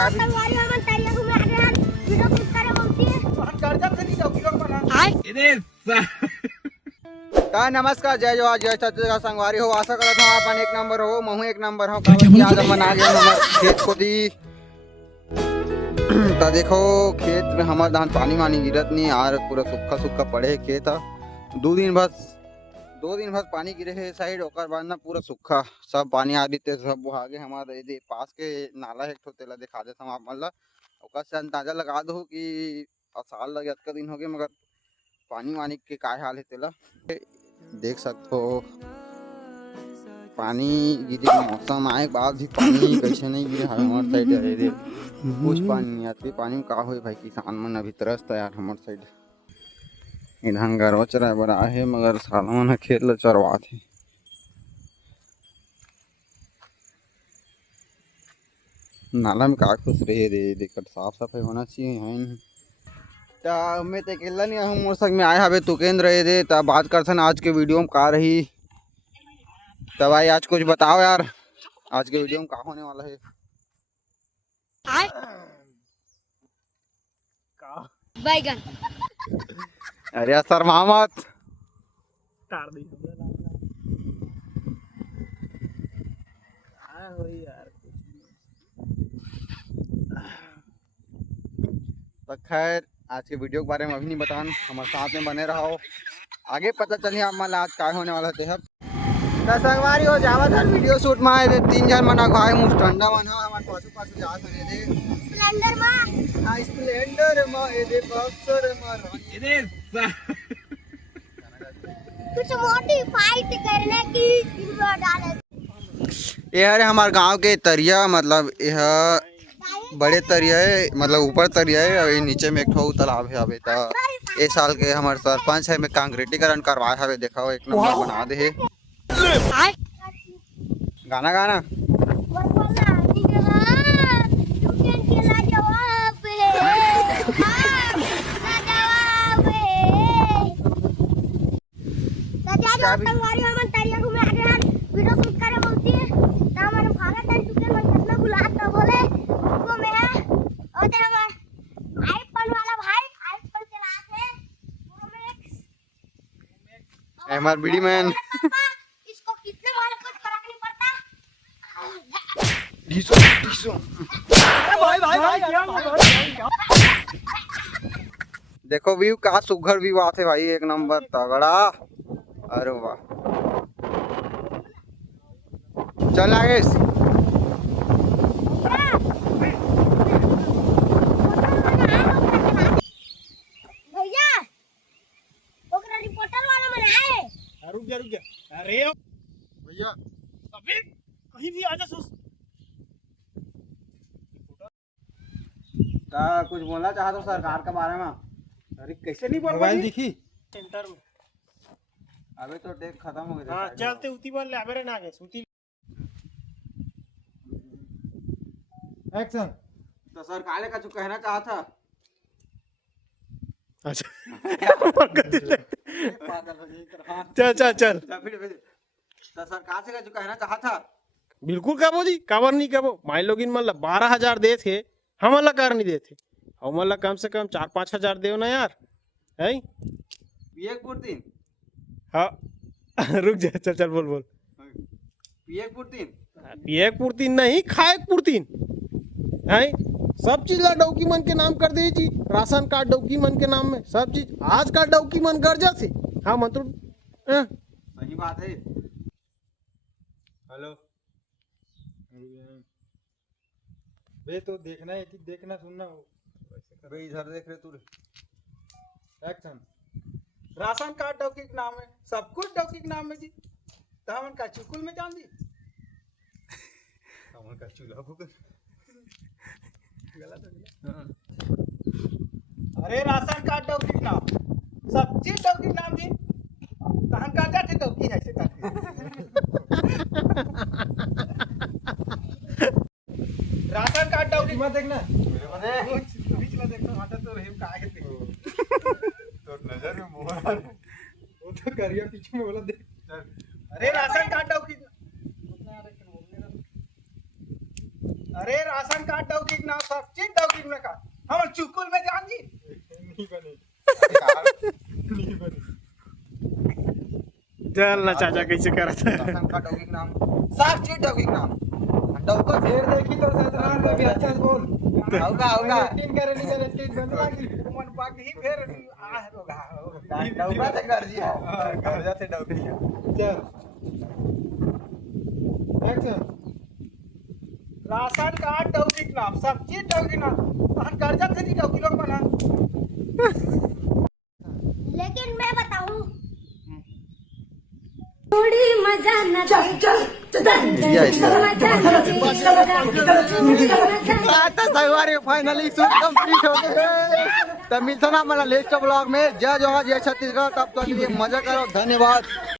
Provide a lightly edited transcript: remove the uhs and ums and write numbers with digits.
संगवारी हमन तरिया घूमे आ गए हन वीडियो क्लिक करे बोलती है कर्जा से नहीं डॉक्टर को बना नमस्कार, जय जोहार, जय छत्तीसगढ़ संगवारी हो। आशा करता हूँ अपन एक नंबर हो, महू एक नंबर हो। आज अपन आ गए हमारे खेत को दी तो देखो खेत में हमारे धान पानी वानी गिरत नहीं यार, पूरा सूखा सूखा पड़े है खेत। दो दिन बस पानी गिरे है साइड, ओकर बाद ना पूरा सूखा सब पानी आ देते सब आगे हमारे दे पास के नाला है तो तेला दिखा देता हूँ आप मतलब ओकर से अंदाजा लगा दो कि साल लगे अतका दिन हो गए मगर पानी वानी के का हाल है तेला देख सकते हो। पानी गिरे मौसम आए बाद भी पानी कैसे नहीं गिरे हमारे साइड दे कुछ पानी नहीं आती। पानी में का हो भाई, किसान मन अभी तरसता यार हमारे साइड इधर गरवा चराए बर आहे मगर साला मन खेत ल चरवात हे। नाला में का खुश रहे दे देकर साफ सफाई होना चाहिए। मैं तो अकेला नहीं हूँ, मोर संग में आए हवे तुकेंद्र रहे दे तब बात करथन आज के वीडियो में का रही। तब भाई आज कुछ बताओ यार, आज के वीडियो में का होने वाला है। बैगन अरे सर मोहम्मद तार दी यार तो खैर आज के वीडियो के बारे में अभी नहीं बतान, हमारे साथ में बने रहो, आगे पता चलिए आप मतलब आज क्या होने वाला थे। संगवारी हो जावा था वीडियो शूट में आए थे 3 जन मना खाए मुस्टंडा मना हमारे पासु जा सके थे स्प्लेंडर में स्प्लेंडर में ए दे बक्सर में कुछ मॉडिफाइड करने की वीडियो डाले। ये है हमारे गांव के तरिया, मतलब यह बड़े तरिया है, मतलब ऊपर तरिया है और नीचे में एक ठो तालाब है। अभी तो ये साल के हमारे सरपंच है में कांक्रीटीकरण करवाए हवे, देखो एक नंबर बना दे है। गाना गाना संगवारी हमन तरिया घूमे आ गए हन वीडियो क्लिक करे बोलती है ना हमारे भारत है चुके मन कितना बुलाता बोले उनको मैं और तेरा आईफोन वाला भाई आईफोन चलाते हैं हमारे बीडी मैन इसको कितने मारे कुछ फर्क नहीं पड़ता। ढीसो देखो व्यू का सुघर व्यू आते भाई, एक नंबर तगड़ा। अरे वाह चल आगे भैया ओकरा रिपोर्टर वाला बनाए। रुक जा अरे भैया अबे कहीं भी आजा सोच का कुछ बोलना चाहते हो सरकार के बारे में? अरे कैसे नहीं बोल मोबाइल दिखी सेंटर में अबे तो डेट खत्म हो गया। हां चलते उती बार लाबरे ना गए सुती एक्शन। तो सरकार का जो कहना चाहता अच्छा चल तो सरकार से का जो कहना चाहता बिल्कुल काबो जी काबर नहीं काबो माई लोग इन मतलब 12,000 दे थे हम वाला कार नहीं देते हम वाला कम से कम 4-5 हजार देव ना यार है पियक पुरतीन। हाँ रुक जा चल बोल पियक पुरतीन पियक पुरतीन नहीं खाएक पुरतीन है सब चीज ला डॉक्यूमेंट के नाम कर दीजिए, राशन कार्ड डॉक्यूमेंट के नाम में सब चीज आज का डॉक्यूमेंट कर जाते। हाँ मतलब सही बात है। हेलो बे तो देखना है कि देखना सुनना बे इधर देख रहे तू एक्शन। राशन कार्ड डॉक्यूमेंट के नाम है सब कुछ डॉक्यूमेंट के नाम में जी तो हम का चुकुल में जान दी हमन का चूल्हा को अरे राशन कार्ड डॉक्यूमेंट नाम सब चीज डॉक्यूमेंट नाम जी कहां का जाते डॉक्यूमेंट ऐसे करके राशन कार्ड डॉक्यूमेंट मत देखना बीच में देखना आता तो रहीम का आगे देख तो नजर में मोहर वो तो करिया पीछे में बोला देख अरे राशन कार्ड डॉक्यूमेंट अरे राशन कार्ड डौकी के नाम सब चीज डौकी में का हम चुकुल में जान जी चल ना चाचा कैसे करत है राशन कार्ड डौकी के नाम सब चीज डौकी के नाम डौका फिर देखी तो सतरान में भी अच्छा से बोल होगा तीन करे नहीं करे चीज बंद लागी मन पाक ही फिर आ होगा डौका से कर दिया कर्जा से डौकी चल एक्शन राशन कार्ड डौकी के नाम सब चीज डौकी के नाम तहन कर्जा से नहीं डौकी लोग बना लेकिन मैं बताऊं थोड़ी मजा न सगवारी फाइनली शूट कंप्लीट हो गए तब मिलता ना हमारा नेक्स्ट ब्लॉग में जय जोहार जय छत्तीसगढ़ तब तक के लिए मजा करो धन्यवाद।